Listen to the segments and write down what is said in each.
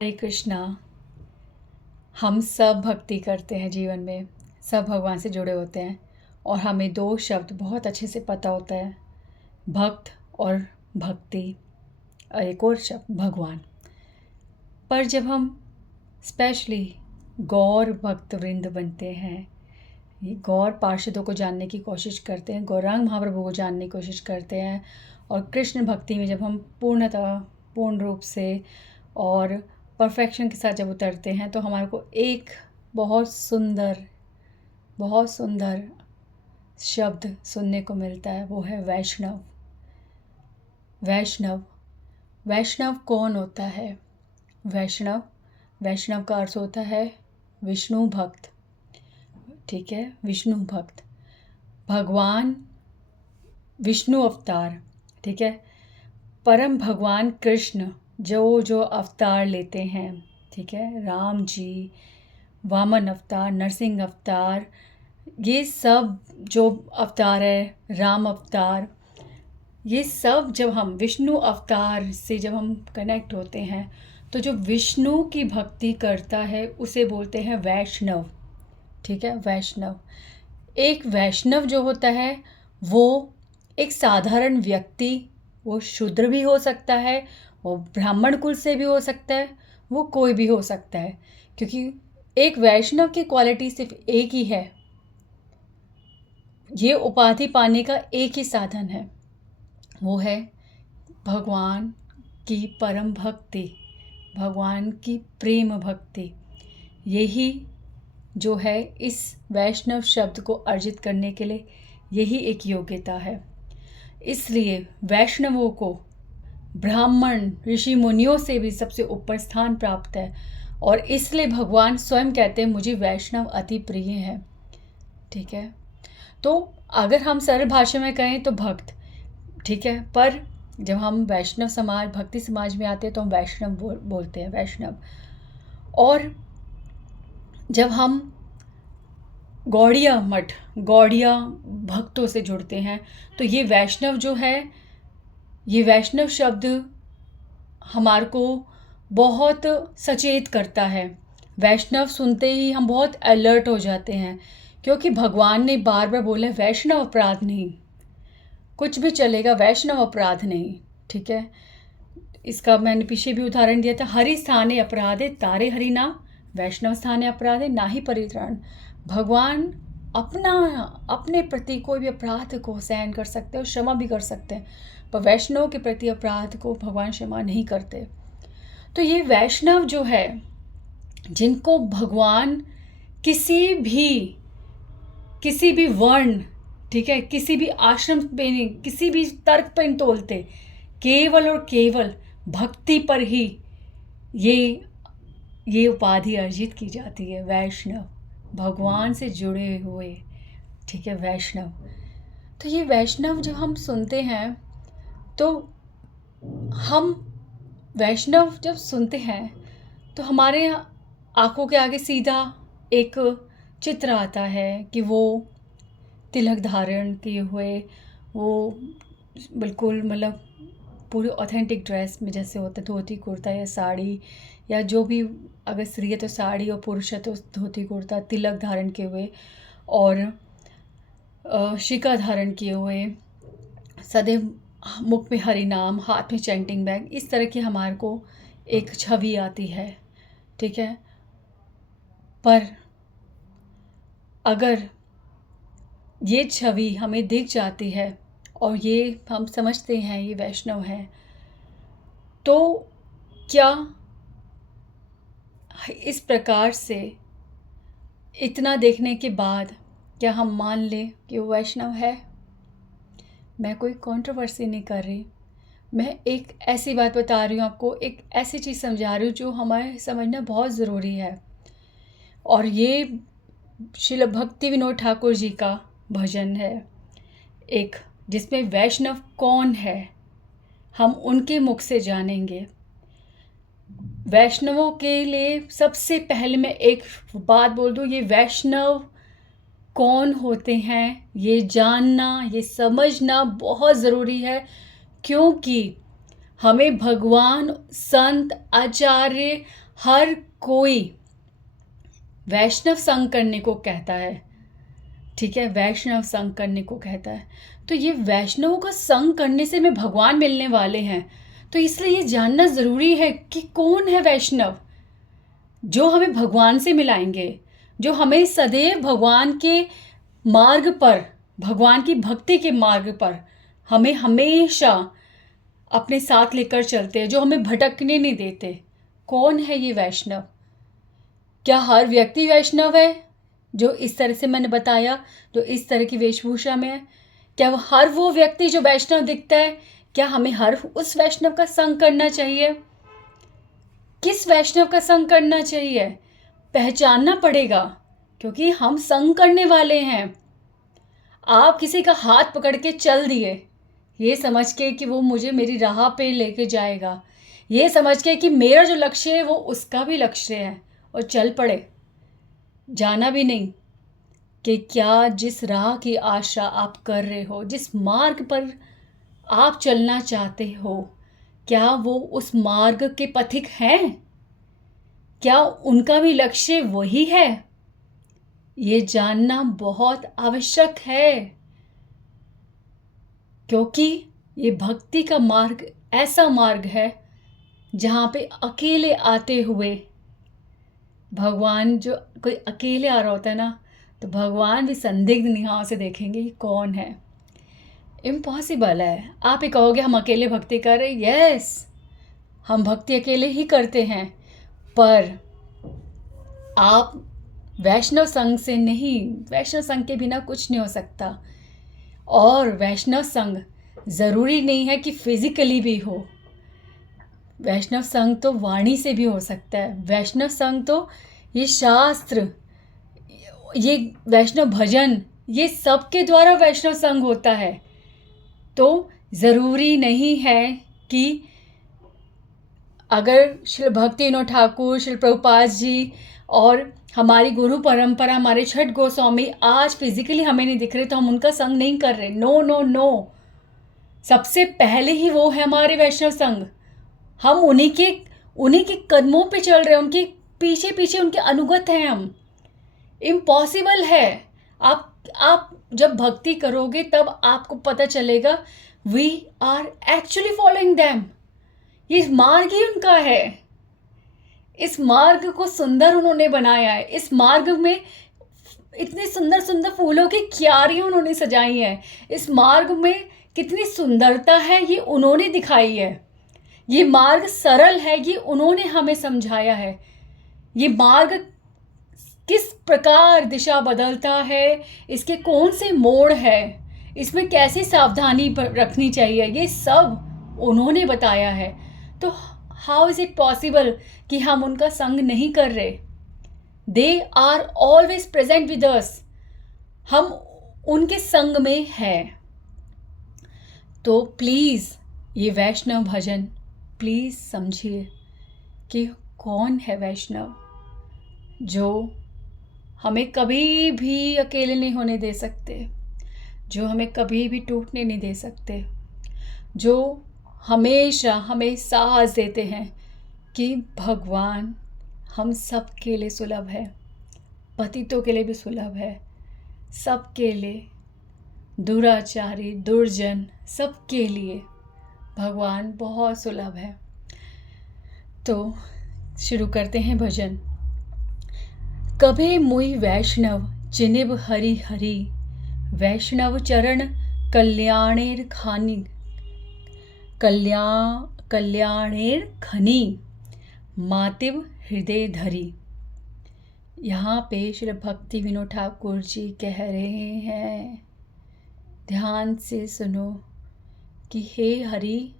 हरे कृष्णा। हम सब भक्ति करते हैं जीवन में, सब भगवान से जुड़े होते हैं और हमें दो शब्द बहुत अच्छे से पता होता है, भक्त और भक्ति, और एक और शब्द भगवान। पर जब हम स्पेशली गौर भक्त वृंद बनते हैं, ये गौर पार्षदों को जानने की कोशिश करते हैं, गौरांग महाप्रभु को जानने की कोशिश करते हैं और कृष्ण भक्ति में जब हम पूर्ण रूप से और परफेक्शन के साथ जब उतरते हैं तो हमारे को एक बहुत सुंदर शब्द सुनने को मिलता है, वो है वैष्णव। वैष्णव वैष्णव कौन होता है? वैष्णव का अर्थ होता है विष्णु भक्त। ठीक है, विष्णु भक्त, भगवान विष्णु अवतार। ठीक है, परम भगवान कृष्ण जो अवतार लेते हैं, ठीक है, राम जी, वामन अवतार, नरसिंह अवतार, ये सब जो अवतार है, राम अवतार, ये सब जब हम विष्णु अवतार से जब हम कनेक्ट होते हैं तो जो विष्णु की भक्ति करता है उसे बोलते हैं वैष्णव। ठीक है, वैष्णव। एक वैष्णव जो होता है वो एक साधारण व्यक्ति, वो शूद्र भी हो सकता है, वो ब्राह्मण कुल से भी हो सकता है, वो कोई भी हो सकता है, क्योंकि एक वैष्णव की क्वालिटी सिर्फ एक ही है, ये उपाधि पाने का एक ही साधन है, वो है भगवान की परम भक्ति, भगवान की प्रेम भक्ति। यही जो है इस वैष्णव शब्द को अर्जित करने के लिए यही एक योग्यता है। इसलिए वैष्णवों को ब्राह्मण ऋषि मुनियों से भी सबसे ऊपर स्थान प्राप्त है और इसलिए भगवान स्वयं कहते हैं मुझे वैष्णव अति प्रिय है। ठीक है, तो अगर हम सरल भाषा में कहें तो भक्त, ठीक है, पर जब हम वैष्णव समाज, भक्ति समाज में आते हैं तो हम वैष्णव बोलते हैं, वैष्णव। और जब हम गौड़िया भक्तों से जुड़ते हैं तो ये वैष्णव जो है, ये वैष्णव शब्द हमारे को बहुत सचेत करता है। वैष्णव सुनते ही हम बहुत अलर्ट हो जाते हैं, क्योंकि भगवान ने बार बार बोला वैष्णव अपराध नहीं, कुछ भी चलेगा, वैष्णव अपराध नहीं। ठीक है, इसका मैंने पीछे भी उदाहरण दिया था, हरि स्थाने अपराधे तारे हरि नाम, वैष्णव स्थाने अपराधे ना ही परित्राण। भगवान अपने प्रति कोई भी अपराध को सहन कर सकते हैं और क्षमा भी कर सकते हैं, पर वैष्णव के प्रति अपराध को भगवान क्षमा नहीं करते। तो ये वैष्णव जो है, जिनको भगवान किसी भी वर्ण, ठीक है, किसी भी आश्रम पे नहीं, किसी भी तर्क पे नहीं तोलते, केवल और केवल भक्ति पर ही ये उपाधि अर्जित की जाती है, वैष्णव, भगवान से जुड़े हुए। ठीक है, वैष्णव। तो ये वैष्णव जब हम सुनते हैं तो हम वैष्णव जब सुनते हैं तो हमारे आंखों के आगे सीधा एक चित्र आता है कि वो तिलक धारण किए हुए, वो बिल्कुल मतलब पूरी ऑथेंटिक ड्रेस में जैसे होता है, धोती कुर्ता या साड़ी, या जो भी, अगर स्त्री है तो साड़ी और पुरुष है तो धोती कुर्ता, तिलक धारण किए हुए और शिका धारण किए हुए, सदैव मुख में हरि नाम, हाथ में चैंटिंग बैग, इस तरह की हमारे को एक छवि आती है। ठीक है, पर अगर ये छवि हमें दिख जाती है और ये हम समझते हैं ये वैष्णव है, तो क्या इस प्रकार से इतना देखने के बाद क्या हम मान लें कि वो वैष्णव है? मैं कोई कंट्रोवर्सी नहीं कर रही, मैं एक ऐसी बात बता रही हूँ आपको, एक ऐसी चीज़ समझा रही हूँ जो हमारे समझना बहुत ज़रूरी है। और ये श्रील भक्ति विनोद ठाकुर जी का भजन है एक, जिसमें वैष्णव कौन है हम उनके मुख से जानेंगे। वैष्णवों के लिए सबसे पहले मैं एक बात बोल दूँ, ये वैष्णव कौन होते हैं ये जानना, ये समझना बहुत ज़रूरी है, क्योंकि हमें भगवान, संत, आचार्य हर कोई वैष्णव संग करने को कहता है, ठीक है, वैष्णव संग करने को कहता है। तो ये वैष्णवों का संग करने से हमें भगवान मिलने वाले हैं। तो इसलिए ये जानना ज़रूरी है कि कौन है वैष्णव जो हमें भगवान से मिलाएंगे, जो हमें सदैव भगवान के मार्ग पर, भगवान की भक्ति के मार्ग पर हमें हमेशा अपने साथ लेकर चलते हैं, जो हमें भटकने नहीं देते। कौन है ये वैष्णव? क्या हर व्यक्ति वैष्णव है जो इस तरह से मैंने बताया, जो इस तरह की वेशभूषा में है? क्या हर वो व्यक्ति जो वैष्णव दिखता है, क्या हमें हर उस वैष्णव का संग करना चाहिए? किस वैष्णव का संग करना चाहिए पहचानना पड़ेगा, क्योंकि हम संग करने वाले हैं। आप किसी का हाथ पकड़ के चल दिए ये समझ के कि वो मुझे मेरी राह पे लेके जाएगा, ये समझ के कि मेरा जो लक्ष्य है वो उसका भी लक्ष्य है, और चल पड़े, जाना भी नहीं कि क्या जिस राह की आशा आप कर रहे हो, जिस मार्ग पर आप चलना चाहते हो, क्या वो उस मार्ग के पथिक हैं? क्या उनका भी लक्ष्य वही है? ये जानना बहुत आवश्यक है, क्योंकि ये भक्ति का मार्ग ऐसा मार्ग है जहाँ पे अकेले आते हुए भगवान, जो कोई अकेले आ रहा होता है ना, तो भगवान भी संदिग्ध निगाहों से देखेंगे ये कौन है। इम्पॉसिबल है। आप ही कहोगे हम अकेले भक्ति कर रहे, यस हम भक्ति अकेले ही करते हैं, पर आप वैष्णव संघ से नहीं, वैष्णव संघ के बिना कुछ नहीं हो सकता। और वैष्णव संघ ज़रूरी नहीं है कि फिजिकली भी हो, वैष्णव संघ तो वाणी से भी हो सकता है। वैष्णव संघ तो ये शास्त्र, ये वैष्णव भजन, ये सब के द्वारा वैष्णव संघ होता है। तो ज़रूरी नहीं है कि अगर श्री भक्ति विनोद ठाकुर, श्री प्रभुपाद जी और हमारी गुरु परंपरा, हमारे छठ गोस्वामी आज फिजिकली हमें नहीं दिख रहे तो हम उनका संग नहीं कर रहे। नो नो नो, सबसे पहले ही वो है हमारे वैष्णव संघ। हम उन्हीं के कदमों पे चल रहे हैं, उनके पीछे पीछे उनके अनुगत हैं हम। इम्पॉसिबल है। आप जब भक्ति करोगे तब आपको पता चलेगा we are actually following them. ये मार्ग ही उनका है। इस मार्ग को सुंदर उन्होंने बनाया है। इस मार्ग में इतनी सुंदर सुंदर फूलों की क्यारियां उन्होंने सजाई हैं। इस मार्ग में कितनी सुंदरता है ये उन्होंने दिखाई है। ये मार्ग सरल है, ये उन्होंने हमें समझाया है। ये मार्ग किस प्रकार दिशा बदलता है, इसके कौन से मोड़ है, इसमें कैसी सावधानी रखनी चाहिए, ये सब उन्होंने बताया है। तो हाउ इज़ इट पॉसिबल कि हम उनका संग नहीं कर रहे? They are always present with us, हम उनके संग में हैं। तो प्लीज़ ये वैष्णव भजन प्लीज़ समझिए कि कौन है वैष्णव जो हमें कभी भी अकेले नहीं होने दे सकते, जो हमें कभी भी टूटने नहीं दे सकते, जो हमेशा हमें साहस देते हैं कि भगवान हम सब के लिए सुलभ है, पतितों के लिए भी सुलभ है, सबके लिए, दुराचारी दुर्जन सबके लिए भगवान बहुत सुलभ है। तो शुरू करते हैं भजन। कभे मुई वैष्णव चिनिब हरि हरि, वैष्णव चरण कल्याणेर खानी, कल्याणेर खनी, मातिव हृदय धरी। यहाँ पे श्री भक्ति विनोद ठाकुर जी कह रहे हैं, ध्यान से सुनो कि हे हरि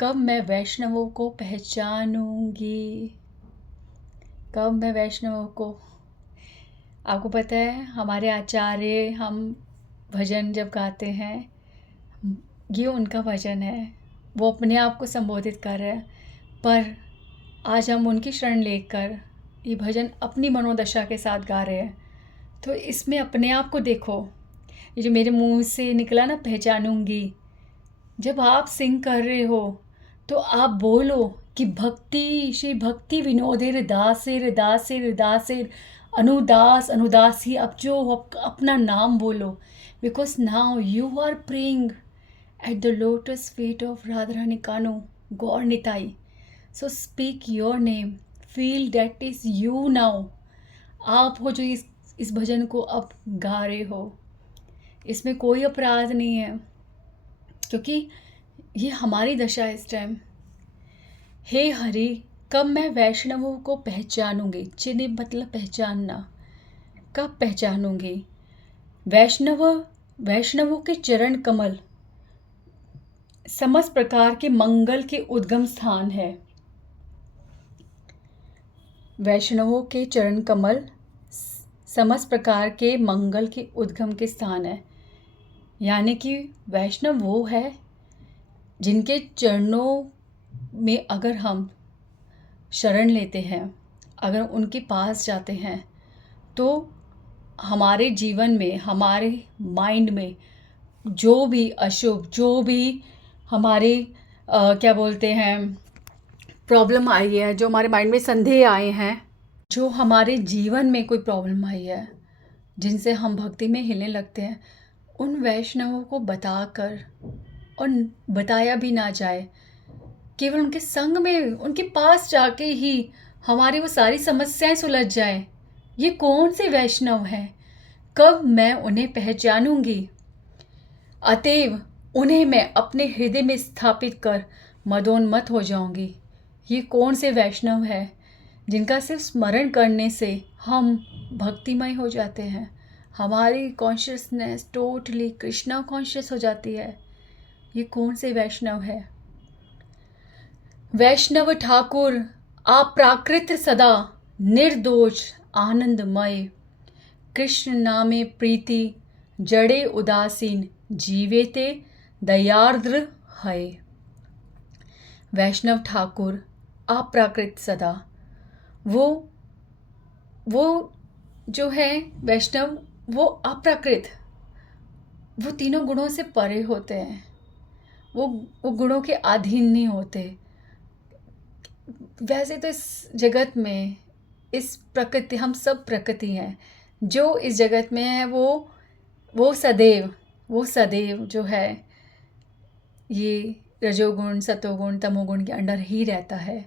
कब मैं वैष्णवों को पहचानूंगी, कब मैं वैष्णवों को। आपको पता है हमारे आचार्य, हम भजन जब गाते हैं, ये उनका भजन है, वो अपने आप को संबोधित कर रहे हैं, पर आज हम उनकी शरण लेकर ये भजन अपनी मनोदशा के साथ गा रहे हैं। तो इसमें अपने आप को देखो, ये जो मेरे मुंह से निकला ना पहचानूंगी, जब आप सिंग कर रहे हो तो आप बोलो कि भक्ति श्री भक्ति विनोदेर दासेर दासेर दासेर अनुदास अनुदासी। अब जो अपना नाम बोलो, because now you are praying at the lotus feet of Radha Rani Kanu Gaur Nitai. So speak your name, feel that is you now. आप हो जो इस भजन को अब गा रहे हो, इसमें कोई अपराध नहीं है, क्योंकि ये हमारी दशा है इस टाइम। हे हरि, कब मैं वैष्णवों को पहचानूंगी? चिन्ह मतलब पहचानना। कब पहचानूंगी? वैष्णवों के चरण कमल समस्त प्रकार के मंगल के उद्गम स्थान है। वैष्णवों के चरण कमल समस्त प्रकार के मंगल के उद्गम के स्थान है। यानी कि वैष्णव वो है जिनके चरणों में अगर हम शरण लेते हैं, अगर उनके पास जाते हैं, तो हमारे जीवन में, हमारे माइंड में जो भी अशुभ, जो भी हमारे क्या बोलते हैं प्रॉब्लम आई है, जो हमारे माइंड में संदेह आए हैं, जो हमारे जीवन में कोई प्रॉब्लम आई है जिनसे हम भक्ति में हिलने लगते हैं, उन वैष्णवों को बताकर, और बताया भी ना जाए, केवल उनके संग में, उनके पास जाके ही हमारी वो सारी समस्याएं सुलझ जाए। ये कौन से वैष्णव हैं? कब मैं उन्हें पहचानूंगी? अतएव उन्हें मैं अपने हृदय में स्थापित कर मदोन्मत्त हो जाऊंगी। ये कौन से वैष्णव है जिनका सिर्फ स्मरण करने से हम भक्तिमय हो जाते हैं, हमारी कॉन्शियसनेस टोटली कृष्णा कॉन्शियस हो जाती है। ये कौन से वैष्णव है? वैष्णव ठाकुर आप प्राकृत सदा निर्दोष आनंदमय, कृष्ण नामे प्रीति जड़े उदासीन, जीवेते दयार्द्र है। वैष्णव ठाकुर आप प्राकृत सदा, वो जो है वैष्णव, वो अप्राकृत, वो तीनों गुणों से परे होते हैं, वो गुणों के अधीन नहीं होते। वैसे तो इस जगत में, इस प्रकृति, हम सब प्रकृति हैं, जो इस जगत में है वो सदैव जो है ये रजोगुण सतोगुण तमोगुण के अंडर ही रहता है।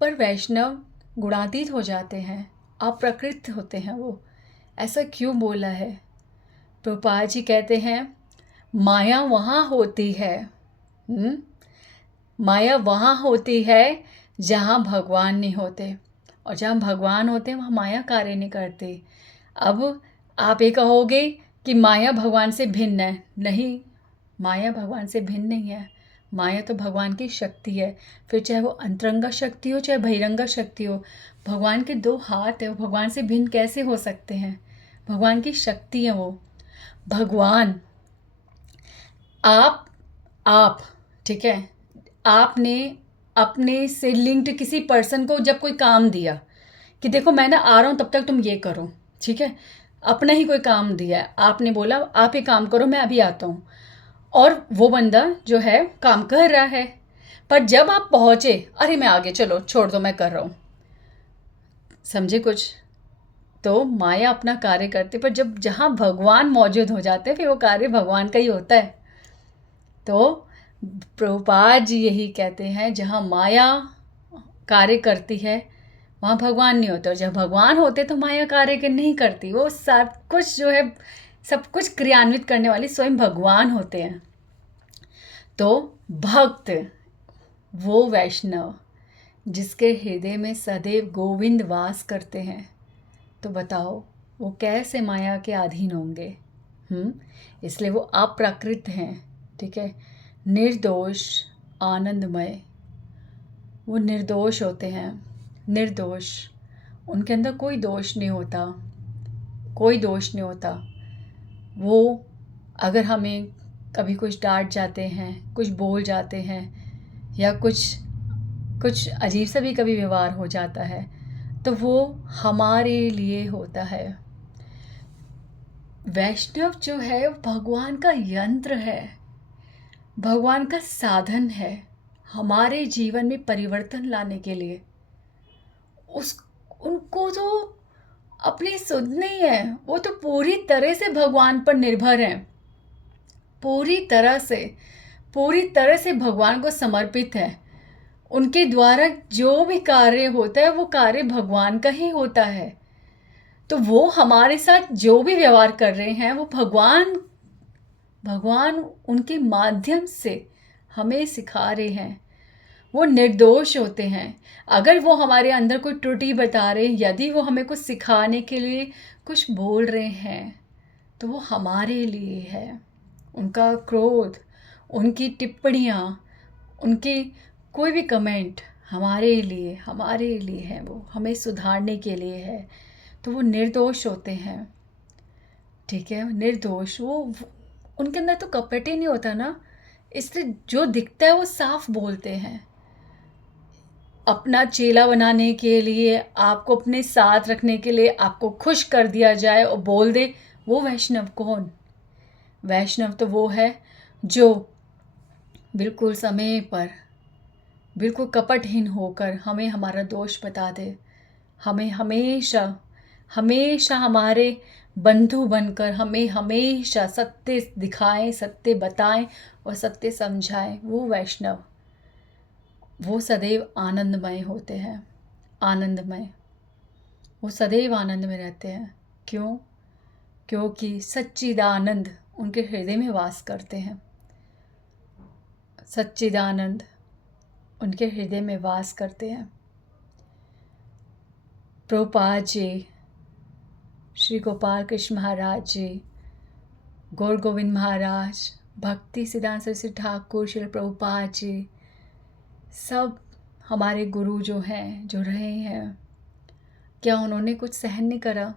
पर वैष्णव गुणातीत हो जाते हैं, अप्रकृत होते हैं वो। ऐसा क्यों बोला है? प्रभुपाद जी कहते हैं माया वहाँ होती है, माया वहाँ होती है जहाँ भगवान नहीं होते, और जहाँ भगवान होते हैं वहाँ माया कार्य नहीं करती। अब आप ये कहोगे कि माया भगवान से भिन्न है। नहीं, माया भगवान से भिन्न नहीं है। माया तो भगवान की शक्ति है, फिर चाहे वो अंतरंगा शक्ति हो चाहे बहिरंगा शक्ति हो। भगवान के दो हाथ है, वो भगवान से भिन्न कैसे हो सकते हैं? भगवान की शक्ति है वो। भगवान आप ठीक है, आपने अपने से लिंक्ड किसी पर्सन को जब कोई काम दिया कि देखो मैं ना आ रहा हूँ तब तक तुम ये करो, ठीक है, अपना ही कोई काम दिया है, आपने बोला आप ये काम करो मैं अभी आता हूँ, और वो बंदा जो है काम कर रहा है, पर जब आप पहुँचे अरे मैं आगे, चलो छोड़ दो मैं कर रहा हूँ। समझे कुछ? तो माया अपना कार्य करते, पर जब जहाँ भगवान मौजूद हो जाते हैं फिर वो कार्य भगवान का ही होता है। तो प्रभुपाद जी यही कहते हैं जहाँ माया कार्य करती है वहाँ भगवान नहीं होते, और जब भगवान होते तो माया कार्य नहीं करती। वो सब कुछ जो है, सब कुछ क्रियान्वित करने वाले स्वयं भगवान होते हैं। तो भक्त वो वैष्णव जिसके हृदय में सदैव गोविंद वास करते हैं, तो बताओ वो कैसे माया के अधीन होंगे? इसलिए वो अप्राकृत हैं, ठीक है, निर्दोष आनंदमय। वो निर्दोष होते हैं, निर्दोष, उनके अंदर कोई दोष नहीं होता, कोई दोष नहीं होता। वो अगर हमें कभी कुछ डांट जाते हैं, कुछ बोल जाते हैं, या कुछ अजीब सा भी कभी व्यवहार हो जाता है, तो वो हमारे लिए होता है। वैष्णव जो है भगवान का यंत्र है, भगवान का साधन है हमारे जीवन में परिवर्तन लाने के लिए उनको तो अपनी सुध नहीं है, वो तो पूरी तरह से भगवान पर निर्भर हैं, पूरी तरह से भगवान को समर्पित है। उनके द्वारा जो भी कार्य होता है वो कार्य भगवान का ही होता है। तो वो हमारे साथ जो भी व्यवहार कर रहे हैं वो भगवान उनके माध्यम से हमें सिखा रहे हैं। वो निर्दोष होते हैं। अगर वो हमारे अंदर कोई त्रुटि बता रहे, यदि वो हमें कुछ सिखाने के लिए कुछ बोल रहे हैं, तो वो हमारे लिए है। उनका क्रोध, उनकी टिप्पणियाँ, उनके कोई भी कमेंट हमारे लिए है, वो हमें सुधारने के लिए है। तो वो निर्दोष होते हैं, ठीक है, निर्दोष। वो उनके अंदर तो कपट ही नहीं होता ना, इसलिए जो दिखता है वो साफ बोलते हैं। अपना चेला बनाने के लिए, आपको अपने साथ रखने के लिए, आपको खुश कर दिया जाए और बोल दे, वो वैष्णव कौन? वैष्णव तो वो है जो बिल्कुल समय पर, बिल्कुल कपटहीन होकर हमें हमारा दोष बता दे, हमें हमेशा हमारे बंधु बनकर हमें हमेशा सत्य दिखाएं, सत्य बताएं और सत्य समझाएं। वो वैष्णव, वो सदैव आनंदमय होते हैं, आनंदमय। वो सदैव आनंद में रहते हैं। क्यों? क्योंकि सच्चिदानंद उनके हृदय में वास करते हैं। सच्चिदानंद उनके हृदय में वास करते हैं। प्रभुपाद जी, श्री गोपाल कृष्ण महाराज जी, गौर गोविंद महाराज, भक्ति सिद्धांत सरस्वती ठाकुर, श्री प्रभुपाद जी, सब हमारे गुरु जो हैं, जो रहे हैं, क्या उन्होंने कुछ सहन नहीं करा?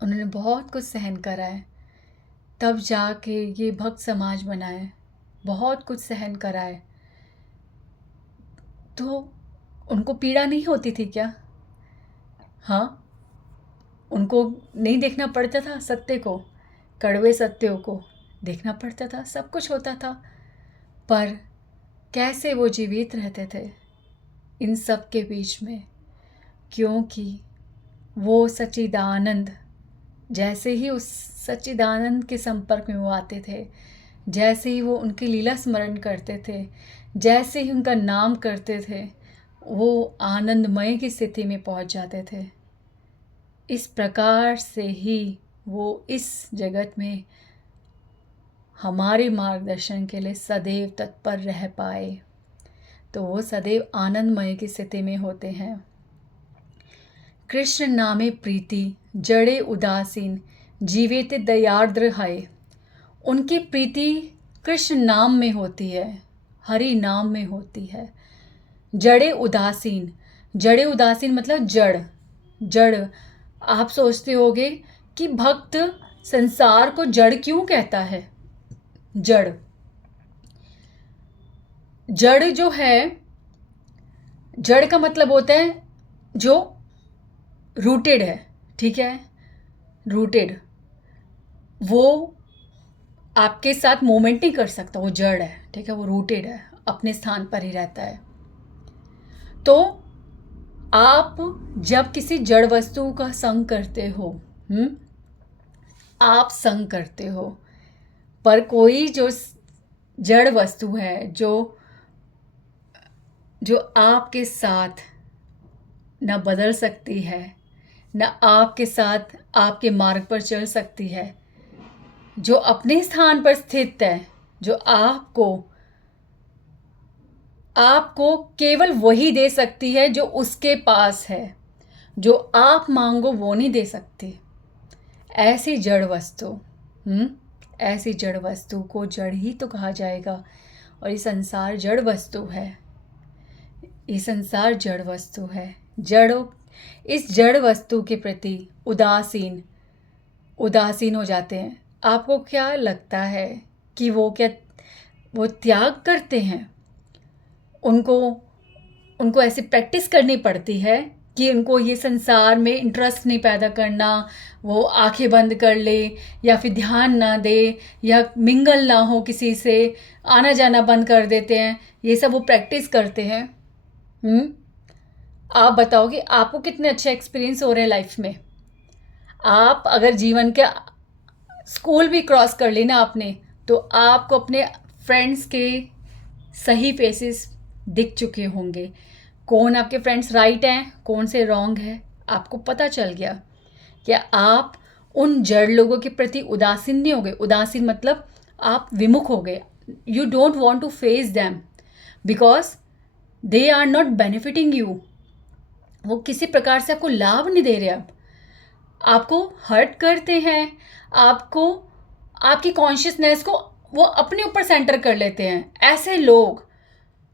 उन्होंने बहुत कुछ सहन करा है, तब जाके ये भक्त समाज बना है। बहुत कुछ सहन करा है। तो उनको पीड़ा नहीं होती थी क्या? हाँ, उनको नहीं देखना पड़ता था सत्य को, कड़वे सत्यों को देखना पड़ता था, सब कुछ होता था, पर कैसे वो जीवित रहते थे इन सब के बीच में? क्योंकि वो सच्चिदानंद, जैसे ही उस सच्चिदानंद के संपर्क में वो आते थे, जैसे ही वो उनकी लीला स्मरण करते थे, जैसे ही उनका नाम करते थे, वो आनंदमय की स्थिति में पहुंच जाते थे। इस प्रकार से ही वो इस जगत में हमारे मार्गदर्शन के लिए सदैव तत्पर रह पाए। तो वो सदैव आनंदमय की स्थिति में होते हैं। कृष्ण नामे प्रीति जड़े उदासीन जीवेते दयार्द्र है। उनकी प्रीति कृष्ण नाम में होती है, हरि नाम में होती है। जड़े उदासीन, जड़े उदासीन मतलब जड़। आप सोचते होगे कि भक्त संसार को जड़ क्यों कहता है? जड़ जो है, जड़ का मतलब होता है जो रूटेड है, ठीक है, रूटेड। वो आपके साथ मूवमेंट नहीं कर सकता, वो जड़ है, ठीक है, वो रूटेड है, अपने स्थान पर ही रहता है। तो आप जब किसी जड़ वस्तु का संग करते हो, आप संग करते हो, पर कोई जो जड़ वस्तु है जो आपके साथ न बदल सकती है, न आपके साथ आपके मार्ग पर चल सकती है, जो अपने स्थान पर स्थित है, जो आपको केवल वही दे सकती है जो उसके पास है, जो आप मांगो वो नहीं दे सकती। ऐसी जड़ वस्तु, ऐसी जड़ वस्तु को जड़ ही तो कहा जाएगा। और ये संसार जड़ वस्तु है, ये संसार जड़ वस्तु है। इस जड़ वस्तु के प्रति उदासीन हो जाते हैं। आपको क्या लगता है कि वो त्याग करते हैं? उनको ऐसी प्रैक्टिस करनी पड़ती है कि उनको ये संसार में इंटरेस्ट नहीं पैदा करना, वो आंखें बंद कर ले या फिर ध्यान ना दे या मिंगल ना हो किसी से, आना जाना बंद कर देते हैं, ये सब वो प्रैक्टिस करते हैं। आप बताओ कि आपको कितने अच्छे एक्सपीरियंस हो रहे हैं लाइफ में। आप अगर जीवन के स्कूल भी क्रॉस कर ली ना आपने, तो आपको अपने फ्रेंड्स के सही फेसेस दिख चुके होंगे। कौन आपके फ्रेंड्स राइट हैं, कौन से रॉन्ग है, आपको पता चल गया। क्या आप उन जड़ लोगों के प्रति उदासीन नहीं हो गए? उदासीन मतलब आप विमुख हो गए। You don't want to face them because they are not benefiting you. वो किसी प्रकार से आपको लाभ नहीं दे रहे। अब आपको हर्ट करते हैं, आपको आपकी कॉन्शियसनेस को वो अपने ऊपर सेंटर कर लेते हैं। ऐसे लोग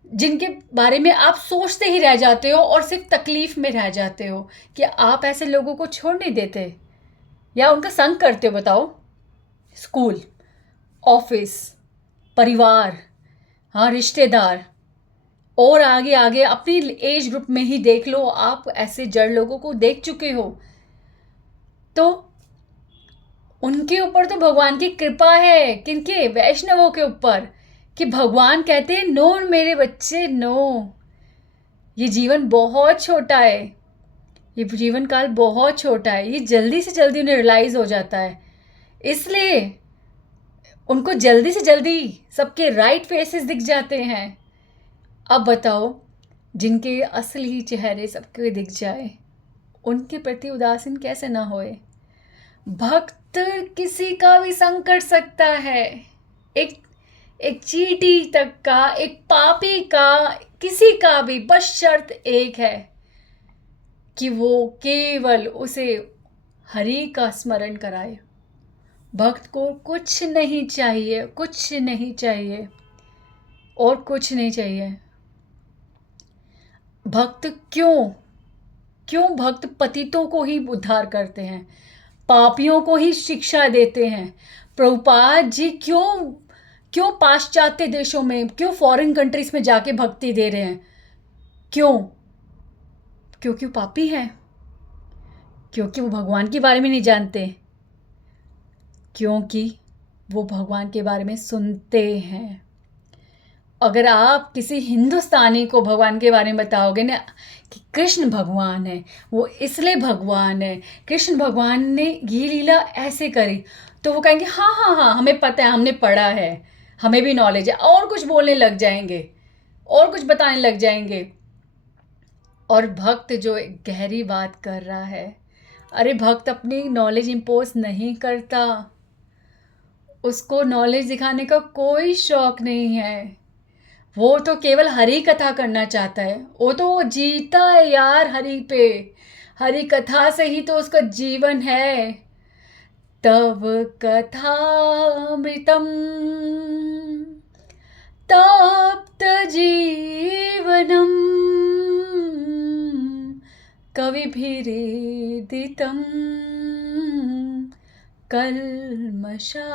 जिनके बारे में आप सोचते ही रह जाते हो और सिर्फ तकलीफ में रह जाते हो, कि आप ऐसे लोगों को छोड़ नहीं देते या उनका संग करते हो? बताओ। स्कूल, ऑफिस, परिवार, हाँ, रिश्तेदार, और आगे आगे अपनी एज ग्रुप में ही देख लो, आप ऐसे जड़ लोगों को देख चुके हो। तो उनके ऊपर तो भगवान की कृपा है। किनके? वैष्णवों के ऊपर, कि भगवान कहते हैं नो मेरे बच्चे, नो, ये जीवन बहुत छोटा है, ये जीवन काल बहुत छोटा है। ये जल्दी से जल्दी उन्हें रियलाइज हो जाता है, इसलिए उनको जल्दी से जल्दी सबके राइट फेसेस दिख जाते हैं। अब बताओ, जिनके असली चेहरे सबके दिख जाए, उनके प्रति उदासीन कैसे ना होए? भक्त किसी का भी संग कर सकता है, एक एक चींटी तक का, एक पापी का, किसी का भी, बस शर्त एक है कि वो केवल उसे हरि का स्मरण कराए। भक्त को कुछ नहीं चाहिए, कुछ नहीं चाहिए और कुछ नहीं चाहिए। भक्त क्यों भक्त पतितों को ही उद्धार करते हैं, पापियों को ही शिक्षा देते हैं। प्रभुपाद जी क्यों पाश्चात्य देशों में, क्यों फॉरेन कंट्रीज में जाके भक्ति दे रहे हैं? क्योंकि वो पापी हैं, क्योंकि वो भगवान के बारे में नहीं जानते, क्योंकि वो भगवान के बारे में सुनते हैं। अगर आप किसी हिंदुस्तानी को भगवान के बारे में बताओगे ना कि कृष्ण भगवान है, वो इसलिए भगवान है, कृष्ण भगवान ने ये लीला ऐसे करी, तो वो कहेंगे हाँ हाँ हाँ, हमें पता है, हमने पढ़ा है, हमें भी नॉलेज है, और कुछ बोलने लग जाएंगे, और कुछ बताने लग जाएंगे। और भक्त जो एक गहरी बात कर रहा है, अरे भक्त अपनी नॉलेज इम्पोज नहीं करता, उसको नॉलेज दिखाने का कोई शौक नहीं है। वो तो केवल हरि कथा करना चाहता है, वो तो जीता है यार हरि पे, हरि कथा से ही तो उसका जीवन है। तव कथामृतम तप्त जीवनम कविभिरीदितं कल्मषापहम्।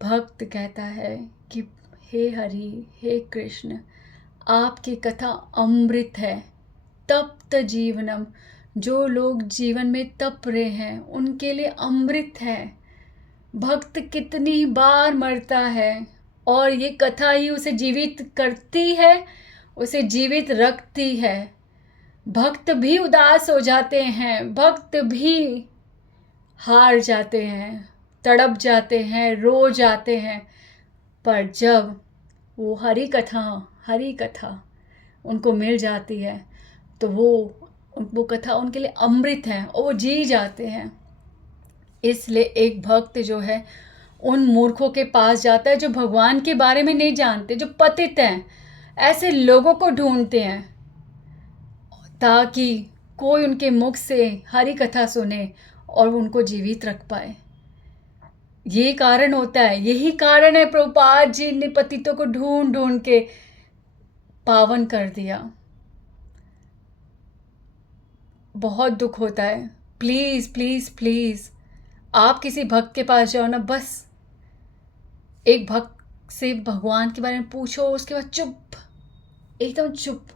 भक्त कहता है कि हे हरि, हे कृष्ण, आपकी कथा अमृत है, तप्त जीवनम, जो लोग जीवन में तप रहे हैं उनके लिए अमृत है। भक्त कितनी बार मरता है और ये कथा ही उसे जीवित करती है, उसे जीवित रखती है। भक्त भी उदास हो जाते हैं, भक्त भी हार जाते हैं, तड़प जाते हैं, रो जाते हैं, पर जब वो हरि कथा उनको मिल जाती है तो वो कथा उनके लिए अमृत है और वो जी जाते हैं। इसलिए एक भक्त जो है उन मूर्खों के पास जाता है जो भगवान के बारे में नहीं जानते, जो पतित हैं, ऐसे लोगों को ढूंढते हैं ताकि कोई उनके मुख से हरि कथा सुने और उनको जीवित रख पाए। ये कारण होता है, यही कारण है प्रभुपाद जी ने पतितों को ढूंढ ढूंढ के पावन कर दिया। बहुत दुख होता है। प्लीज़ प्लीज़ प्लीज़ आप किसी भक्त के पास जाओ ना, बस एक भक्त से भगवान के बारे में पूछो, उसके बाद चुप, एकदम चुप,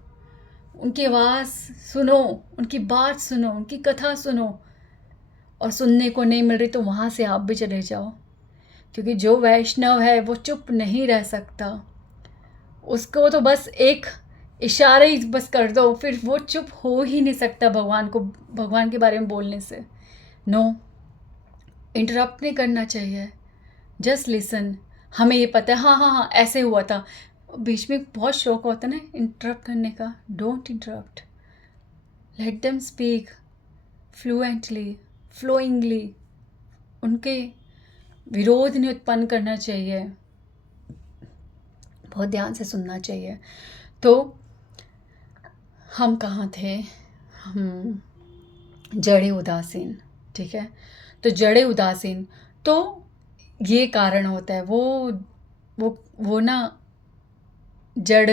उनकी आवाज़ सुनो, उनकी बात सुनो, उनकी कथा सुनो। और सुनने को नहीं मिल रही तो वहाँ से आप भी चले जाओ, क्योंकि जो वैष्णव है वो चुप नहीं रह सकता। उसको तो बस एक इशारे ही बस कर दो, फिर वो चुप हो ही नहीं सकता भगवान के बारे में बोलने से। नो, इंटरप्ट नहीं करना चाहिए, जस्ट लिसन। हमें ये पता है, हाँ हाँ हाँ ऐसे हुआ था। बीच में बहुत शौक होता है ना इंटरप्ट करने का। Don't interrupt, let them speak fluently, flowingly. उनके विरोध नहीं उत्पन्न करना चाहिए, बहुत ध्यान से सुनना चाहिए। तो हम कहाँ थे? हम जड़े उदासीन, ठीक है। तो जड़े उदासीन, तो ये कारण होता है, वो ना जड़,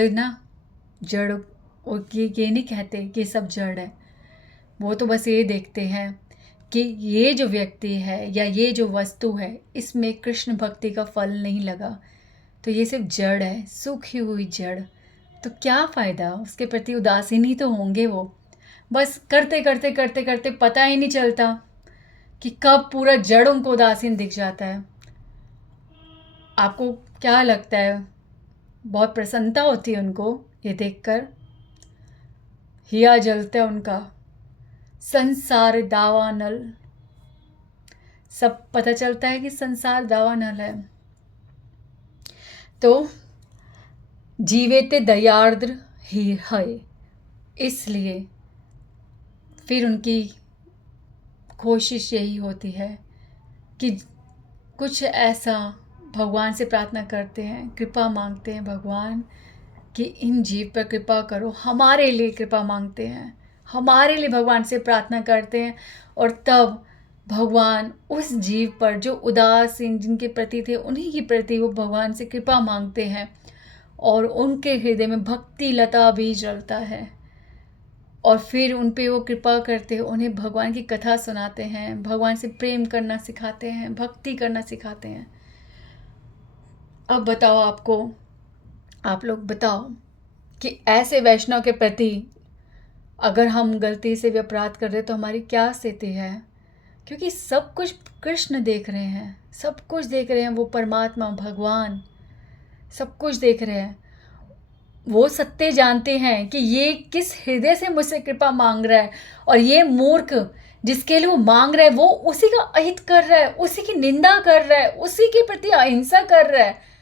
और ये नहीं कहते कि सब जड़ है। वो तो बस ये देखते हैं कि ये जो व्यक्ति है या ये जो वस्तु है इसमें कृष्ण भक्ति का फल नहीं लगा, तो ये सिर्फ जड़ है, सूखी हुई जड़। तो क्या फ़ायदा, उसके प्रति उदासीन ही तो होंगे वो। बस करते करते करते करते पता ही नहीं चलता कि कब पूरा जड़ उनको उदासीन दिख जाता है। आपको क्या लगता है? बहुत प्रसन्नता होती है उनको ये देखकर, हिया जलता है उनका। संसार दावानल, सब पता चलता है कि संसार दावानल है। तो जीवेते दयार्द्र ही है, इसलिए फिर उनकी कोशिश यही होती है कि कुछ ऐसा भगवान से प्रार्थना करते हैं, कृपा मांगते हैं भगवान कि इन जीव पर कृपा करो, हमारे लिए कृपा मांगते हैं, हमारे लिए भगवान से प्रार्थना करते हैं। और तब भगवान उस जीव पर जो उदासीन जिनके प्रति थे उन्हीं के प्रति वो भगवान से कृपा मांगते हैं, और उनके हृदय में भक्ति लता बीज जलता है। और फिर उन पे वो कृपा करते हैं, उन्हें भगवान की कथा सुनाते हैं, भगवान से प्रेम करना सिखाते हैं, भक्ति करना सिखाते हैं। अब बताओ, आप लोग बताओ कि ऐसे वैष्णव के प्रति अगर हम गलती से भी अपराध कर रहे तो हमारी क्या स्थिति है? क्योंकि सब कुछ कृष्ण देख रहे हैं, सब कुछ देख रहे हैं, वो परमात्मा भगवान सब कुछ देख रहे हैं। वो सत्य जानते हैं कि ये किस हृदय से मुझसे कृपा मांग रहा है, और ये मूर्ख जिसके लिए वो मांग रहा है वो उसी का अहित कर रहा है, उसी की निंदा कर रहा है, उसी के प्रति अहिंसा कर रहा है।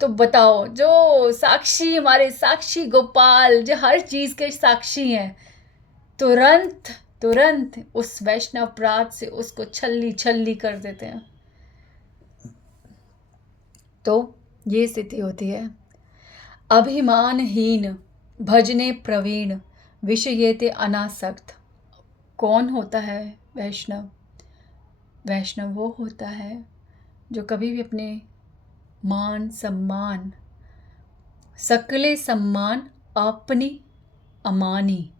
तो बताओ, जो साक्षी, हमारे साक्षी गोपाल जो हर चीज़ के साक्षी हैं, तुरंत तुरंत उस वैष्णव अपराध से उसको छल्ली छल्ली कर देते हैं। तो ये स्थिति होती है। अभिमानहीन भजने प्रवीण विषयेते अनासक्त। कौन होता है वैष्णव? वैष्णव वो होता है जो कभी भी अपने मान सम्मान, सकले सम्मान अपनी अमानी,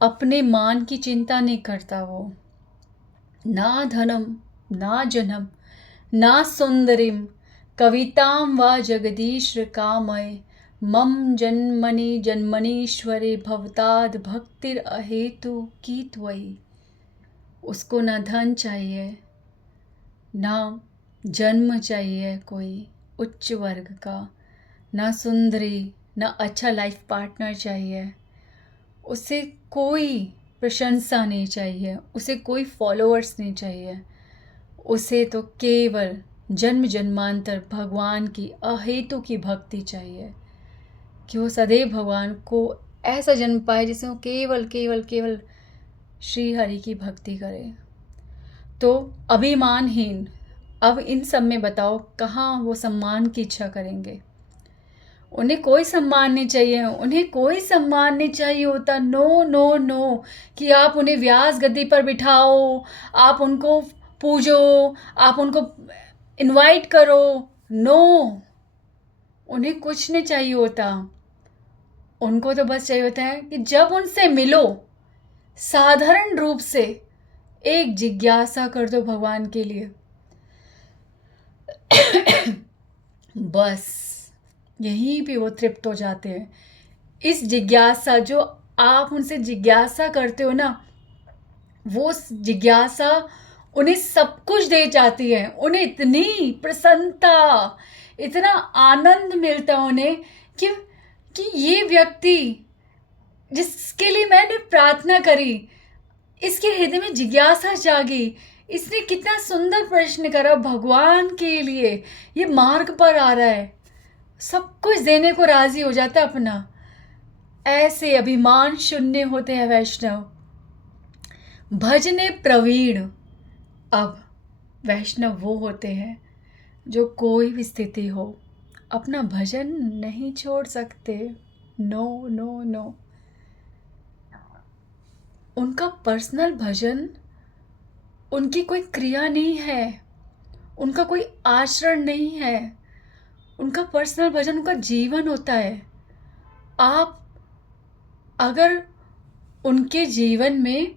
अपने मान की चिंता नहीं करता वो। ना धनम ना जनम ना सुंदरिम कवितां वा जगदीश कामय मम जन्मनि जन्मनीश्वरे भवताद भक्तिर अहेतु की त्वयि। उसको ना धन चाहिए, ना जन्म चाहिए कोई उच्च वर्ग का, ना सुंदरी, ना अच्छा लाइफ पार्टनर चाहिए, उसे कोई प्रशंसा नहीं चाहिए, उसे कोई फॉलोअर्स नहीं चाहिए। उसे तो केवल जन्म जन्मांतर भगवान की अहेतु की भक्ति चाहिए, कि वो सदैव भगवान को ऐसा जन्म पाए जिसमें वो केवल केवल केवल श्री हरि की भक्ति करे। तो अभिमानहीन, अब इन सब में बताओ कहाँ वो सम्मान की इच्छा करेंगे? उन्हें कोई सम्मान नहीं चाहिए, उन्हें कोई सम्मान नहीं चाहिए होता। नो नो नो, कि आप उन्हें व्यास गद्दी पर बिठाओ, आप उनको पूजो, आप उनको इनवाइट करो। नो, उन्हें कुछ नहीं चाहिए होता। उनको तो बस चाहिए होता है कि जब उनसे मिलो साधारण रूप से एक जिज्ञासा कर दो भगवान के लिए, बस यहीं पे वो तृप्त हो जाते हैं। इस जिज्ञासा जो आप उनसे जिज्ञासा करते हो ना, वो जिज्ञासा उन्हें सब कुछ दे जाती है। उन्हें इतनी प्रसन्नता, इतना आनंद मिलता है उन्हें कि ये व्यक्ति जिसके लिए मैंने प्रार्थना करी, इसके हृदय में जिज्ञासा जागी, इसने कितना सुंदर प्रश्न करा भगवान के लिए, ये मार्ग पर आ रहा है, सब कुछ देने को राजी हो जाता है अपना। ऐसे अभिमान शून्य होते हैं वैष्णव। भजने प्रवीण। अब वैष्णव वो होते हैं जो कोई भी स्थिति हो अपना भजन नहीं छोड़ सकते। No no no. उनका पर्सनल भजन उनकी कोई क्रिया नहीं है, उनका कोई आचरण नहीं है। उनका पर्सनल भजन उनका जीवन होता है। आप अगर उनके जीवन में,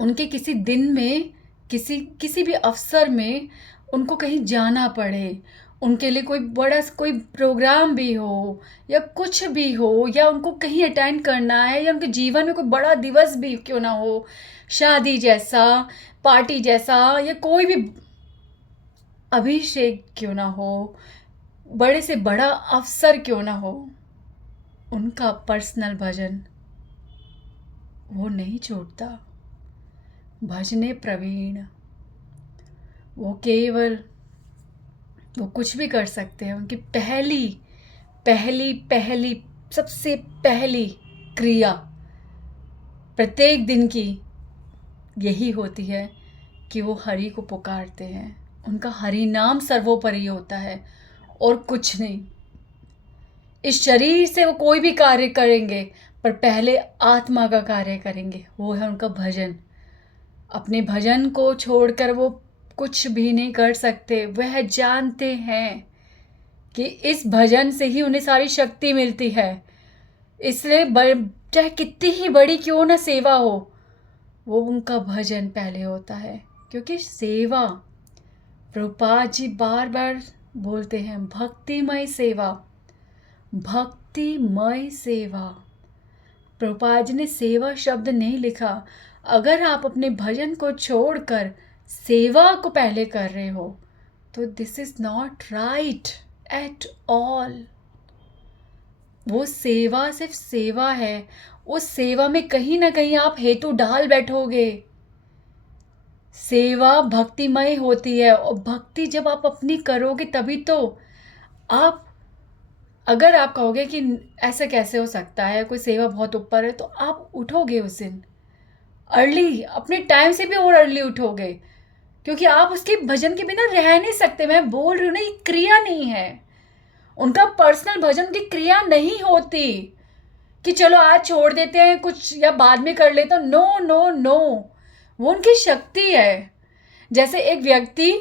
उनके किसी दिन में, किसी भी अवसर में उनको कहीं जाना पड़े, उनके लिए कोई बड़ा कोई प्रोग्राम भी हो या कुछ भी हो, या उनको कहीं अटेंड करना है, या उनके जीवन में कोई बड़ा दिवस भी क्यों ना हो, शादी जैसा, पार्टी जैसा, या कोई भी अभिषेक क्यों ना हो, बड़े से बड़ा अवसर क्यों ना हो, उनका पर्सनल भजन वो नहीं छोड़ता। भजने प्रवीण। वो केवल, वो कुछ भी कर सकते हैं। उनकी पहली पहली पहली सबसे पहली क्रिया प्रत्येक दिन की यही होती है कि वो हरि को पुकारते हैं। उनका हरि नाम सर्वोपरि होता है और कुछ नहीं। इस शरीर से वो कोई भी कार्य करेंगे पर पहले आत्मा का कार्य करेंगे, वो है उनका भजन। अपने भजन को छोड़कर वो कुछ भी नहीं कर सकते। वह जानते हैं कि इस भजन से ही उन्हें सारी शक्ति मिलती है। इसलिए चाहे कितनी ही बड़ी क्यों ना सेवा हो, वो उनका भजन पहले होता है। क्योंकि सेवा, प्रभुपाद जी बार बार बोलते हैं, भक्तिमय सेवा, भक्तिमय सेवा। प्रभुपाद जी ने सेवा शब्द नहीं लिखा। अगर आप अपने भजन को छोड़कर सेवा को पहले कर रहे हो तो this is not right at all. वो सेवा सिर्फ सेवा है। उस सेवा में कहीं ना कहीं आप हेतु डाल बैठोगे। सेवा भक्तिमय होती है, और भक्ति जब आप अपनी करोगे तभी तो आप, अगर आप कहोगे कि ऐसा कैसे हो सकता है, कोई सेवा बहुत ऊपर है, तो आप उठोगे उस दिन अर्ली, अपने टाइम से भी और अर्ली उठोगे, क्योंकि आप उसके भजन के बिना रह नहीं सकते। मैं बोल रही हूँ ना, ये क्रिया नहीं है। उनका पर्सनल भजन उनकी क्रिया नहीं होती कि चलो आज छोड़ देते हैं कुछ या बाद में कर लेते। नो नो नो, वो उनकी शक्ति है। जैसे एक व्यक्ति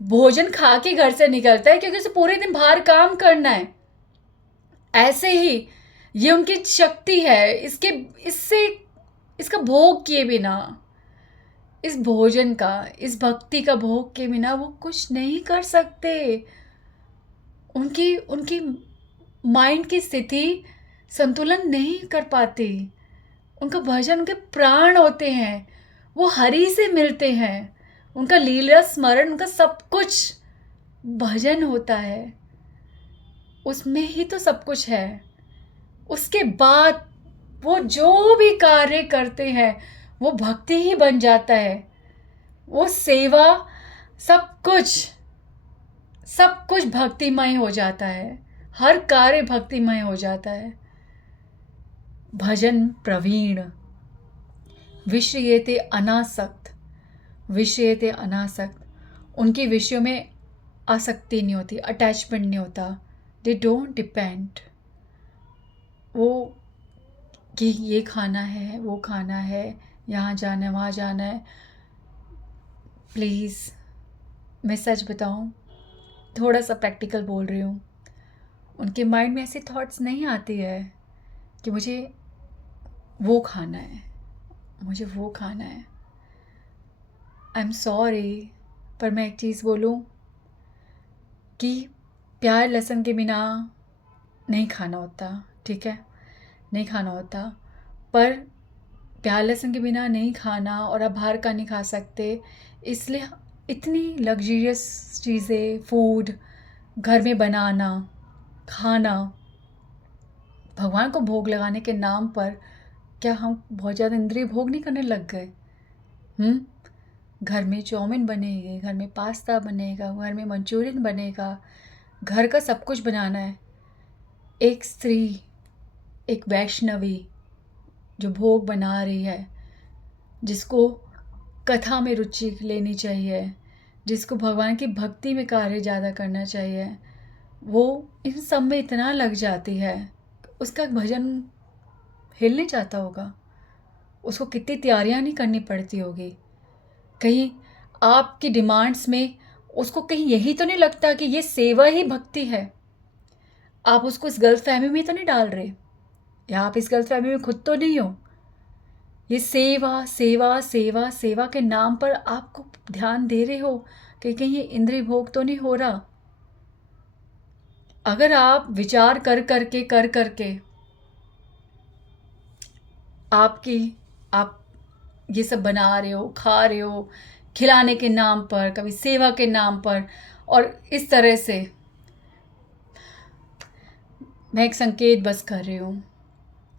भोजन खा के घर से निकलता है क्योंकि उसे पूरे दिन बाहर काम करना है, ऐसे ही ये उनकी शक्ति है। इसका भोग किए बिना, इस भोजन का, इस भक्ति का भोग के बिना वो कुछ नहीं कर सकते। उनकी माइंड की स्थिति संतुलन नहीं कर पाती। उनका भजन उनके प्राण होते हैं, वो हरि से मिलते हैं। उनका लीला स्मरण, उनका सब कुछ भजन होता है। उसमें ही तो सब कुछ है। उसके बाद वो जो भी कार्य करते हैं वो भक्ति ही बन जाता है। वो सेवा, सब कुछ भक्तिमय हो जाता है। हर कार्य भक्तिमय हो जाता है। भजन प्रवीण। विषयेते अनासक्त। विषयेते अनासक्त। उनकी विषयों में आसक्ति नहीं होती, अटैचमेंट नहीं होता। They don't depend. वो कि ये खाना है, वो खाना है, यहाँ जाना है, वहाँ जाना है। प्लीज़, मैं सच बताऊँ, थोड़ा सा प्रैक्टिकल बोल रही हूँ। उनके माइंड में ऐसे थॉट्स नहीं आती है कि मुझे वो खाना है, मुझे वो खाना है। आई एम सॉरी, पर मैं एक चीज़ बोलूँ कि प्याज लहसुन के बिना नहीं खाना होता, ठीक है। नहीं खाना होता, पर प्याज लहसुन के बिना नहीं खाना, और आप बाहर का नहीं खा सकते, इसलिए इतनी लग्जरियस चीज़ें, फूड घर में बनाना, खाना, भगवान को भोग लगाने के नाम पर क्या हम बहुत ज़्यादा इंद्रिय भोग नहीं करने लग गए? घर में चाउमीन बनेगी, घर में पास्ता बनेगा, घर में मंचूरियन बनेगा, घर का सब कुछ बनाना है। एक स्त्री, एक वैष्णवी जो भोग बना रही है, जिसको कथा में रुचि लेनी चाहिए, जिसको भगवान की भक्ति में कार्य ज़्यादा करना चाहिए, वो इन सब में इतना लग जाती है, उसका भजन हिल नहीं जाता होगा, उसको कितनी तैयारियां नहीं करनी पड़ती होगी। कहीं आपकी डिमांड्स में उसको कहीं यही तो नहीं लगता कि ये सेवा ही भक्ति है? आप उसको इस गलत फहमी में तो नहीं डाल रहे, या आप इस गलत फहमी में खुद तो नहीं हो? ये सेवा सेवा सेवा सेवा के नाम पर आपको ध्यान दे रहे हो कि कहीं ये इंद्रिय भोग तो नहीं हो रहा? अगर आप विचार कर करके आप ये सब बना रहे हो, खा रहे हो, खिलाने के नाम पर, कभी सेवा के नाम पर, और इस तरह से, मैं एक संकेत बस कर रही हूँ,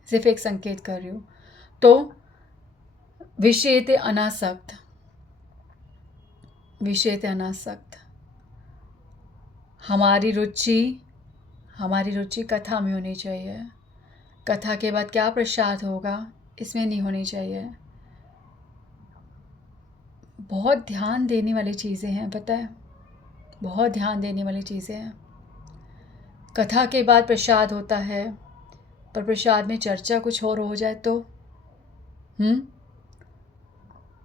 सिर्फ एक संकेत कर रही हूँ। तो विषयते अनासक्त, विषयते अनासक्त, हमारी रुचि कथा में होनी चाहिए। कथा के बाद क्या प्रसाद होगा इसमें नहीं होनी चाहिए। बहुत ध्यान देने वाली चीज़ें हैं, पता है, बहुत ध्यान देने वाली चीज़ें हैं। कथा के बाद प्रसाद होता है, पर प्रसाद में चर्चा कुछ और हो जाए तो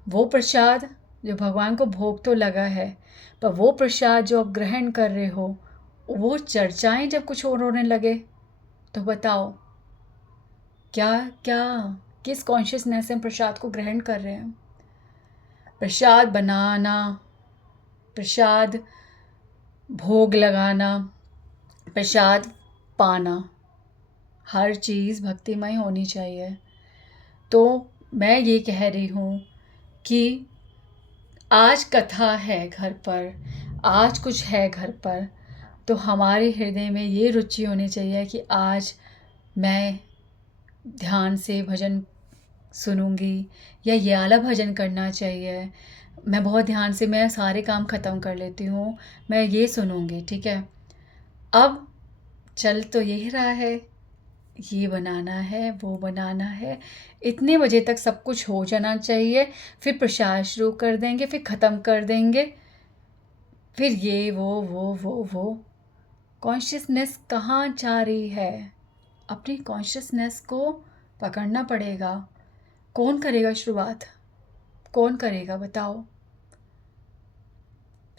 वो प्रसाद जो भगवान को भोग तो लगा है, पर वो प्रसाद जो आप ग्रहण कर रहे हो, वो चर्चाएं जब कुछ और होने लगे तो बताओ क्या क्या किस कॉन्शियसनेस से हम प्रसाद को ग्रहण कर रहे हैं? प्रसाद बनाना, प्रसाद भोग लगाना, प्रसाद पाना, हर चीज़ भक्तिमय होनी चाहिए। तो मैं ये कह रही हूँ कि आज कथा है घर पर, आज कुछ है घर पर, तो हमारे हृदय में ये रुचि होनी चाहिए कि आज मैं ध्यान से भजन सुनूंगी, या ये वाला भजन करना चाहिए। मैं बहुत ध्यान से, मैं सारे काम ख़त्म कर लेती हूँ, मैं ये सुनूंगी, ठीक है। अब चल तो यही रहा है, ये बनाना है, वो बनाना है, इतने बजे तक सब कुछ हो जाना चाहिए, फिर प्रसाद शुरू कर देंगे, फिर ख़त्म कर देंगे, फिर ये वो कॉन्शियसनेस कहाँ जा रही है? अपनी कॉन्शियसनेस को पकड़ना पड़ेगा। कौन करेगा शुरुआत? कौन करेगा बताओ?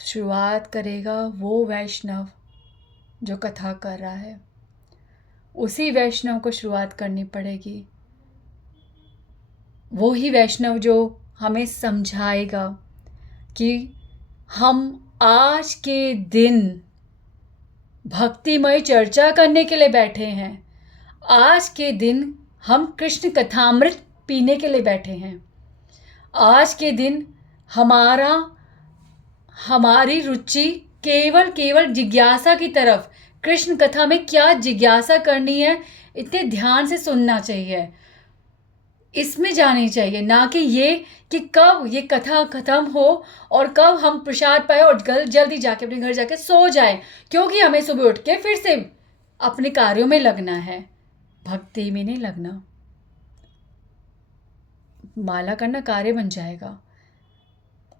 शुरुआत करेगा वो वैष्णव जो कथा कर रहा है, उसी वैष्णव को शुरुआत करनी पड़ेगी। वो ही वैष्णव जो हमें समझाएगा कि हम आज के दिन भक्तिमय चर्चा करने के लिए बैठे हैं, आज के दिन हम कृष्ण कथामृत पीने के लिए बैठे हैं, आज के दिन हमारी रुचि केवल जिज्ञासा की तरफ, कृष्ण कथा में क्या जिज्ञासा करनी है इतने ध्यान से सुनना चाहिए, इसमें जानी चाहिए, ना कि ये कि कब ये कथा ख़त्म हो और कब हम प्रसाद पाए और जल्दी जाके अपने घर जाके सो जाए, क्योंकि हमें सुबह उठ के फिर से अपने कार्यों में लगना है, भक्ति में नहीं लगना। माला करना कार्य बन जाएगा,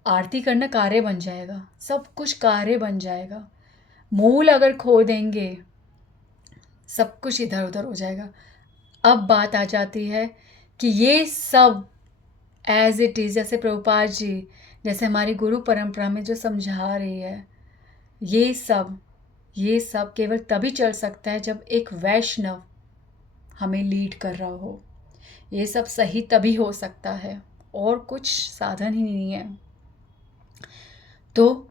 आरती करना कार्य बन जाएगा, सब कुछ कार्य बन जाएगा। मूल अगर खो देंगे सब कुछ इधर उधर हो जाएगा। अब बात आ जाती है कि ये सब एज इट इज़, जैसे प्रभुपाद जी, जैसे हमारी गुरु परंपरा में जो समझा रही है, ये सब केवल तभी चल सकता है जब एक वैष्णव हमें लीड कर रहा हो। ये सब सही तभी हो सकता है, और कुछ साधन ही नहीं है। तो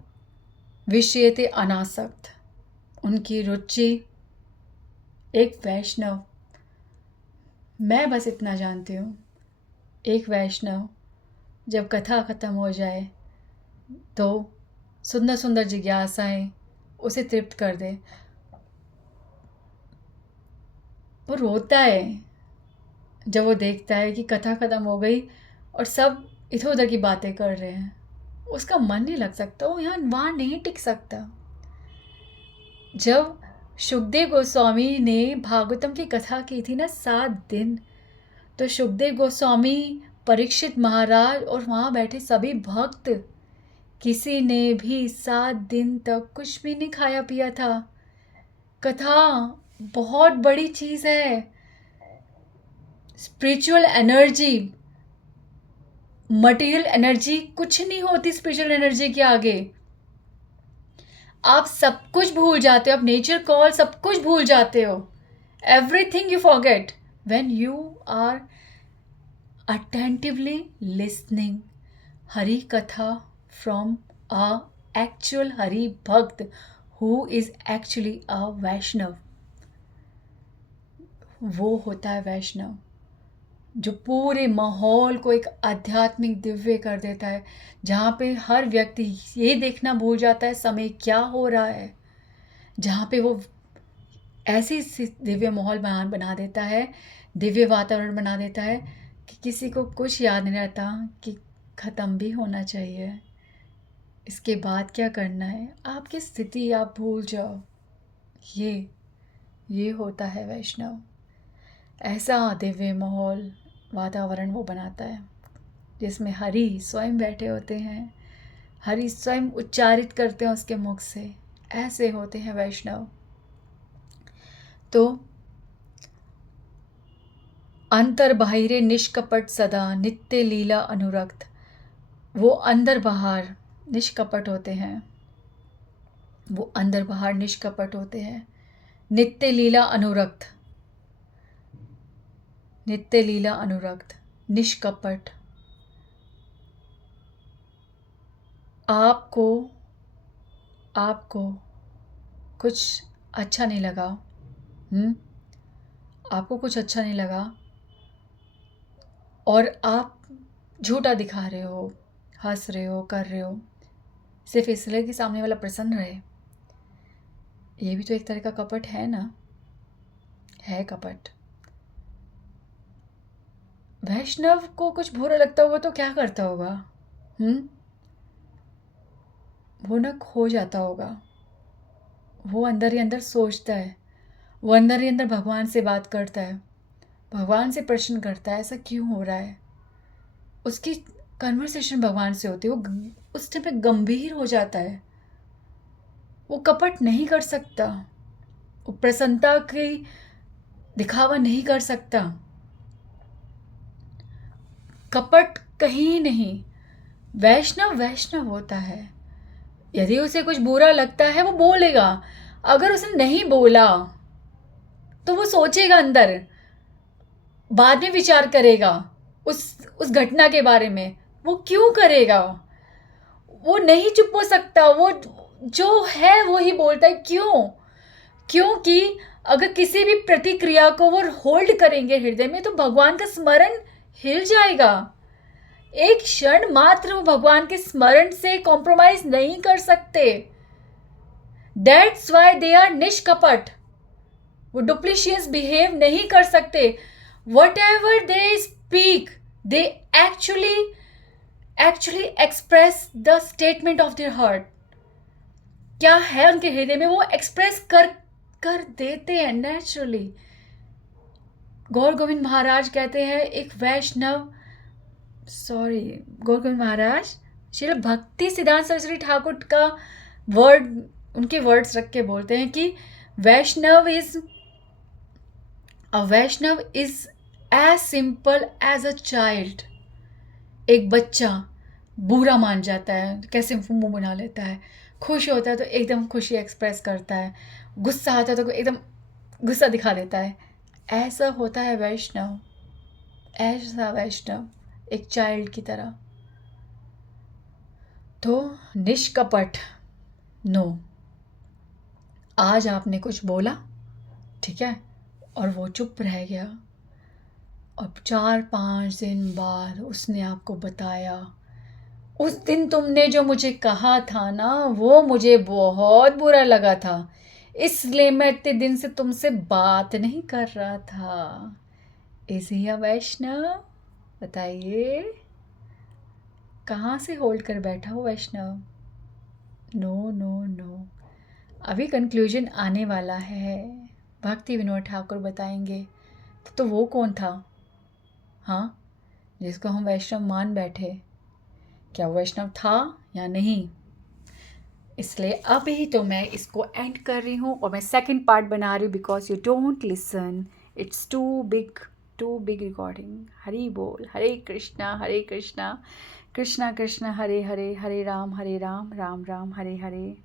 विषयते अनासक्त, उनकी रुचि एक मैं बस इतना जानती हूँ, एक वैष्णव जब कथा ख़त्म हो जाए तो सुंदर सुंदर जिज्ञासाएं उसे तृप्त कर दे। वो रोता है जब वो देखता है कि कथा ख़त्म हो गई और सब इधर उधर की बातें कर रहे हैं। उसका मन नहीं लग सकता, वो यहाँ वहाँ नहीं टिक सकता। जब सुखदेव गोस्वामी ने भागवतम की कथा की थी ना 7 दिन, तो सुखदेव गोस्वामी, परीक्षित महाराज और वहाँ बैठे सभी भक्त, किसी ने भी 7 दिन तक कुछ भी नहीं खाया पिया था। कथा बहुत बड़ी चीज़ है। स्पिरिचुअल एनर्जी, मटेरियल एनर्जी कुछ नहीं होती स्पिरिचुअल एनर्जी के आगे। आप सब कुछ भूल जाते हो, आप नेचर कॉल सब कुछ भूल जाते हो। Everything you forget when you are attentively listening Hari Katha from a actual Hari Bhakt who is actually a Vaishnav। वो होता है वैष्णव जो पूरे माहौल को एक आध्यात्मिक दिव्य कर देता है, जहाँ पे हर व्यक्ति ये देखना भूल जाता है समय क्या हो रहा है, जहाँ पे वो ऐसी दिव्य माहौल बना देता है, दिव्य वातावरण बना देता है कि किसी को कुछ याद नहीं रहता कि ख़त्म भी होना चाहिए, इसके बाद क्या करना है, आपकी स्थिति आप भूल जाओ। ये होता है वैष्णव। ऐसा दिव्य माहौल वातावरण वो बनाता है जिसमें हरि स्वयं बैठे होते हैं, हरि स्वयं उच्चारित करते हैं उसके मुख से। ऐसे होते हैं वैष्णव। तो अंतर बाहिरे निष्कपट सदा नित्य लीला अनुरक्त, वो अंदर बाहर निष्कपट होते हैं, वो अंदर बाहर निष्कपट होते हैं। नित्य लीला अनुरक्त, नित्य लीला अनुरक्त, निष्कपट। आपको कुछ अच्छा नहीं लगा, आपको कुछ अच्छा नहीं लगा और आप झूठा दिखा रहे हो, हंस रहे हो, कर रहे हो सिर्फ इसलिए कि सामने वाला प्रसन्न रहे। ये भी तो एक तरह का कपट है ना, है कपट। वैष्णव को कुछ बुरा लगता होगा तो क्या करता होगा? वो ना खो जाता होगा, वो अंदर ही अंदर सोचता है, वो अंदर ही अंदर भगवान से बात करता है, भगवान से प्रश्न करता है ऐसा क्यों हो रहा है। उसकी कन्वर्सेशन भगवान से होती है, वो उस टाइम पे गंभीर हो जाता है, वो कपट नहीं कर सकता, वो प्रसन्नता की दिखावा नहीं कर सकता, कपट कहीं नहीं। वैष्णव वैष्णव होता है। यदि उसे कुछ बुरा लगता है वो बोलेगा, अगर उसने नहीं बोला तो वो सोचेगा अंदर, बाद में विचार करेगा उस घटना के बारे में, वो क्यों करेगा, वो नहीं चुप हो सकता, वो जो है वो ही बोलता है। क्योंकि अगर किसी भी प्रतिक्रिया को वो होल्ड करेंगे हृदय में तो भगवान का स्मरण हिल जाएगा। एक क्षण मात्र वो भगवान के स्मरण से कॉम्प्रोमाइज नहीं कर सकते। दैट्स वाई दे आर निष्कपट, वो डुप्लीशियस बिहेव नहीं कर सकते। What ever they speak they actually express the statement of their heart. क्या है उनके हृदय में वो एक्सप्रेस कर देते हैं नेचुरली। गौर गोविंद महाराज कहते हैं एक वैष्णव, गौर गोविंद महाराज श्री भक्ति सिद्धांत सरस्वती ठाकुर का उनके वर्ड्स रख के बोलते हैं कि Vaishnav is as simple as a child. एक बच्चा बुरा मान जाता है, कैसे मुंह बना लेता है, खुश होता है तो एकदम खुशी एक्सप्रेस करता है, गुस्सा आता है तो एकदम गुस्सा दिखा देता है। ऐसा होता है वैष्णव, ऐसा वैष्णव एक चाइल्ड की तरह। तो निष्कपट नो, आज आपने कुछ बोला, ठीक है, और वो चुप रह गया, अब 4-5 दिन बाद उसने आपको बताया, उस दिन तुमने जो मुझे कहा था ना, वो मुझे बहुत बुरा लगा था, इसलिए मैं इतने दिन से तुमसे बात नहीं कर रहा था। इज ही अ वैष्णव? बताइए, कहाँ से होल्ड कर बैठा हो वैष्णव? नो नो नो, अभी कंक्लूजन आने वाला है, भक्ति विनोद ठाकुर बताएंगे। तो वो कौन था, हाँ, जिसको हम वैष्णव मान बैठे? क्या वो वैष्णव था या नहीं? इसलिए अभी तो मैं इसको एंड कर रही हूँ और मैं सेकंड पार्ट बना रही हूँ, because you don't listen, it's too big recording. Hari बोल, हरे कृष्णा कृष्णा कृष्णा हरे हरे, हरे राम राम राम हरे हरे।